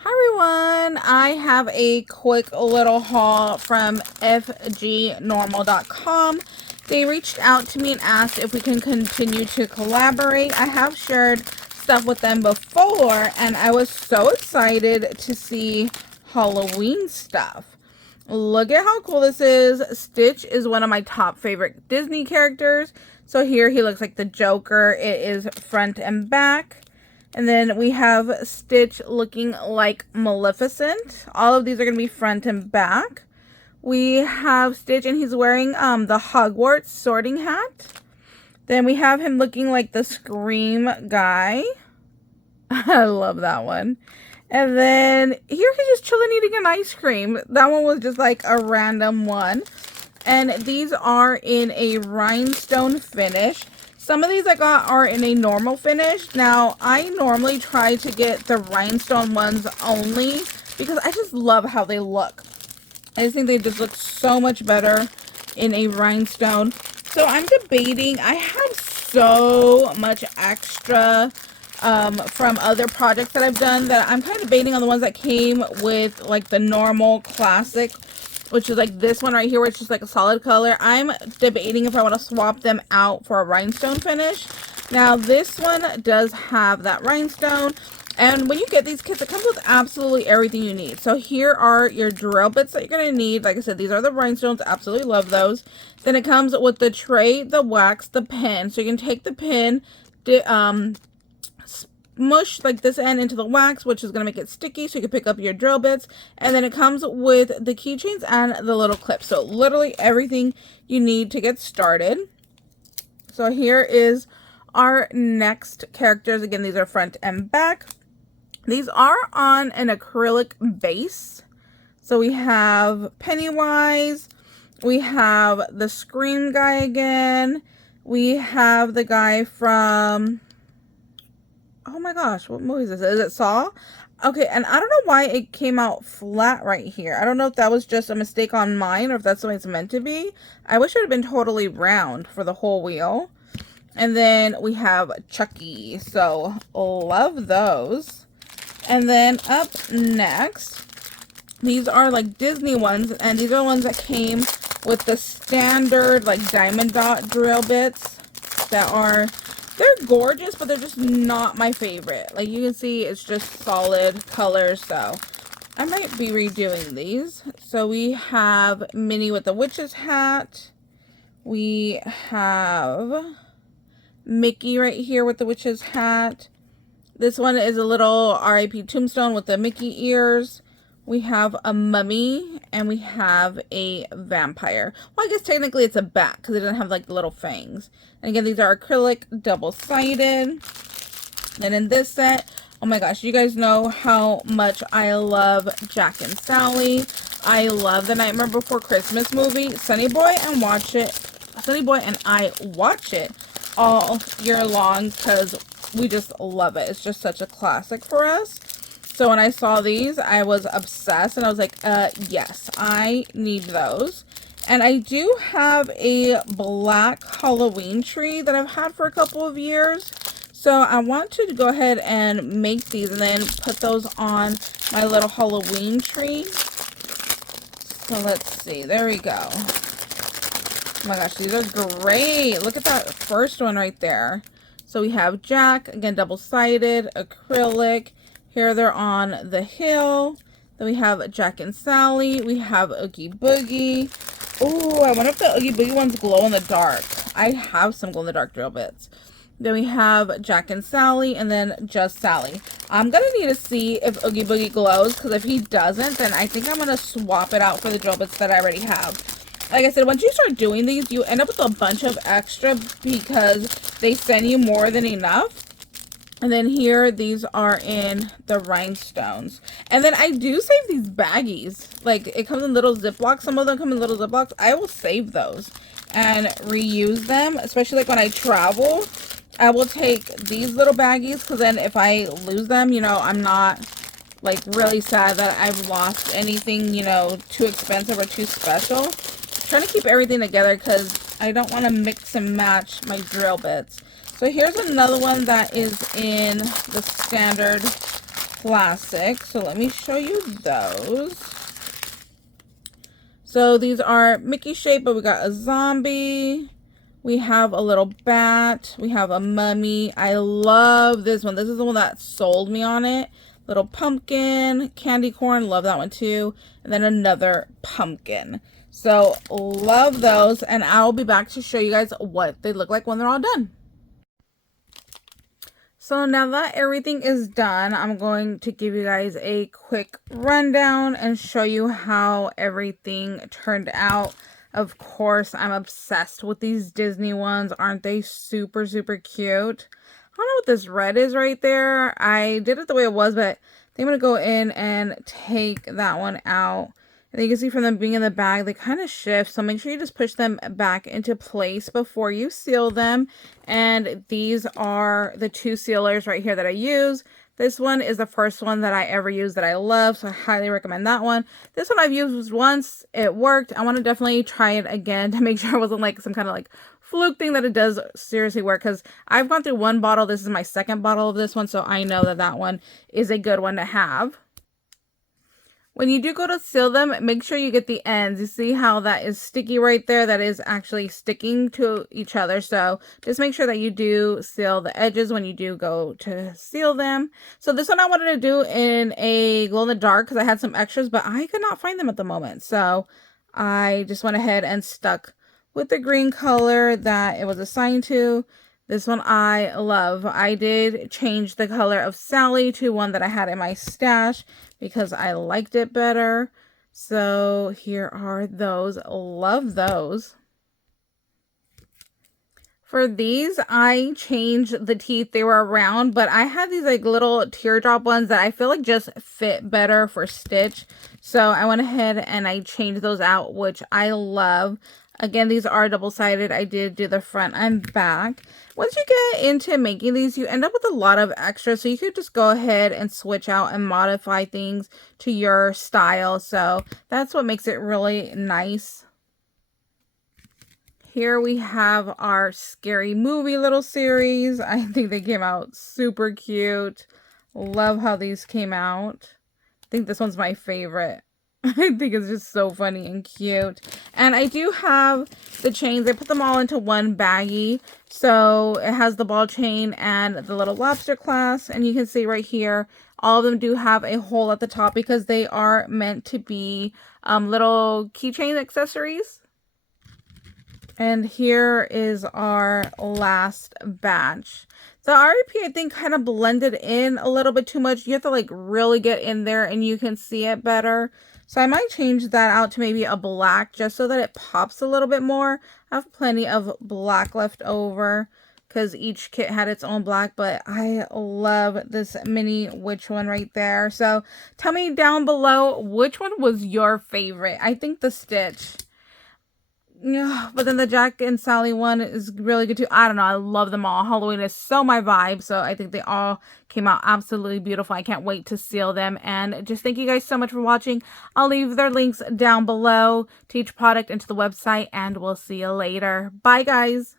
Hi everyone, I have a quick little haul from fgnormal.com. They reached out to me and asked if we can continue to collaborate. I have shared stuff with them before and I was so excited to see Halloween stuff. Look at how cool this is. Stitch is one of my top favorite Disney characters. So here he looks like the Joker. It is front and back. And then we have Stitch looking like Maleficent. All of these are going to be front and back. We have Stitch and he's wearing the Hogwarts sorting hat. Then we have him looking like the Scream guy. I love that one. And then here he's just chilling eating an ice cream. That one was just like a random one. And these are in a rhinestone finish. Some of these I got are in a normal finish. Now, I normally try to get the rhinestone ones only because I just love how they look. I just think they just look so much better in a rhinestone. So I'm debating. I have so much extra from other projects that I've done that I'm kind of debating on the ones that came with like the normal classic, which is like this one right here where it's just like a solid color. I'm debating if I want to swap them out for a rhinestone finish. Now this one does have that rhinestone, and when you get these kits it comes with absolutely everything you need. So here are your drill bits that you're going to need. Like I said, these are the rhinestones. Absolutely love those. Then it comes with the tray, the wax, the pin. So you can take the pin, mush like this end into the wax, which is going to make it sticky so you can pick up your drill bits. And then it comes with the keychains and the little clips. So literally everything you need to get started. So here is our next characters. Again, these are front and back. These are on an acrylic base. So we have Pennywise, we have the Scream guy again, we have the guy from, oh my gosh, what movie is this? Is it Saw? Okay, and I don't know why it came out flat right here. I don't know if that was just a mistake on mine or if that's the way it's meant to be. I wish it had been totally round for the whole wheel. And then we have Chucky. So, love those. And then up next, these are like Disney ones. And these are the ones that came with the standard like diamond dot drill bits that are... They're gorgeous, but they're just not my favorite. Like you can see, it's just solid colors. So I might be redoing these. So we have Minnie with the witch's hat. We have Mickey right here with the witch's hat. This one is a little R.I.P. tombstone with the Mickey ears. We have a mummy, and we have a vampire. Well, I guess technically it's a bat because it doesn't have like the little fangs. And again, these are acrylic, double-sided. And in this set, oh my gosh, you guys know how much I love Jack and Sally. I love the Nightmare Before Christmas movie, Sunny Boy, and Sunny Boy and I watch it all year long because we just love it. It's just such a classic for us. So when I saw these, I was obsessed, and I was like, yes, I need those. And I do have a black Halloween tree that I've had for a couple of years. So I want to go ahead and make these and then put those on my little Halloween tree. So let's see. There we go. Oh my gosh, these are great. Look at that first one right there. So we have Jack, again, double-sided, acrylic. Here they're on the hill. Then we have Jack and Sally. We have Oogie Boogie. Oh, I wonder if the Oogie Boogie ones glow in the dark. I have some glow in the dark drill bits. Then we have Jack and Sally, and then just Sally. I'm going to need to see if Oogie Boogie glows, because if he doesn't, then I think I'm going to swap it out for the drill bits that I already have. Like I said, once you start doing these, you end up with a bunch of extra because they send you more than enough. And then here, these are in the rhinestones. And then I do save these baggies. Like, it comes in little Ziplocs. Some of them come in little Ziplocs. I will save those and reuse them. Especially, like, when I travel, I will take these little baggies. Because then if I lose them, you know, I'm not, like, really sad that I've lost anything, you know, too expensive or too special. I'm trying to keep everything together because I don't want to mix and match my drill bits. So here's another one that is in the standard classic. So let me show you those. So these are Mickey shape, but we got a zombie. We have a little bat. We have a mummy. I love this one. This is the one that sold me on it. Little pumpkin, candy corn. Love that one too. And then another pumpkin. So love those. And I'll be back to show you guys what they look like when they're all done. So now that everything is done, I'm going to give you guys a quick rundown and show you how everything turned out. Of course, I'm obsessed with these Disney ones. Aren't they super, super cute? I don't know what this red is right there. I did it the way it was, but I'm going to go in and take that one out. And you can see from them being in the bag, they kind of shift. So make sure you just push them back into place before you seal them. And these are the two sealers right here that I use. This one is the first one that I ever used that I love, so I highly recommend that one. This one I've used once. It worked. I want to definitely try it again to make sure it wasn't like some kind of like fluke thing, that it does seriously work, because I've gone through one bottle. This is my second bottle of this one, so I know that that one is a good one to have. When you do go to seal them, make sure you get the ends. You see how that is sticky right there? That is actually sticking to each other. So just make sure that you do seal the edges when you do go to seal them. So this one I wanted to do in a glow in the dark because I had some extras, but I could not find them at the moment. So I just went ahead and stuck with the green color that it was assigned to. This one I love. I did change the color of Sally to one that I had in my stash because I liked it better. So here are those. Love those. For these, I changed the teeth. They were round, but I had these like little teardrop ones that I feel like just fit better for Stitch. So I went ahead and I changed those out, which I love. Again, these are double-sided. I did do the front and back. Once you get into making these, you end up with a lot of extras. So you could just go ahead and switch out and modify things to your style. So that's what makes it really nice. Here we have our Scary Movie little series. I think they came out super cute. Love how these came out. I think this one's my favorite. I think it's just so funny and cute. And I do have the chains. I put them all into one baggie. So it has the ball chain and the little lobster clasp. And you can see right here, all of them do have a hole at the top because they are meant to be little keychain accessories. And here is our last batch. The REP, I think, kind of blended in a little bit too much. You have to like really get in there and you can see it better. So I might change that out to maybe a black just so that it pops a little bit more. I have plenty of black left over because each kit had its own black, but I love this mini witch one right there. So tell me down below, which one was your favorite? I think the Stitch. Yeah, but then the Jack and Sally one is really good too. I don't know. I love them all. Halloween is so my vibe. So I think they all came out absolutely beautiful. I can't wait to seal them. And just thank you guys so much for watching. I'll leave their links down below to each product and to the website. And we'll see you later. Bye, guys.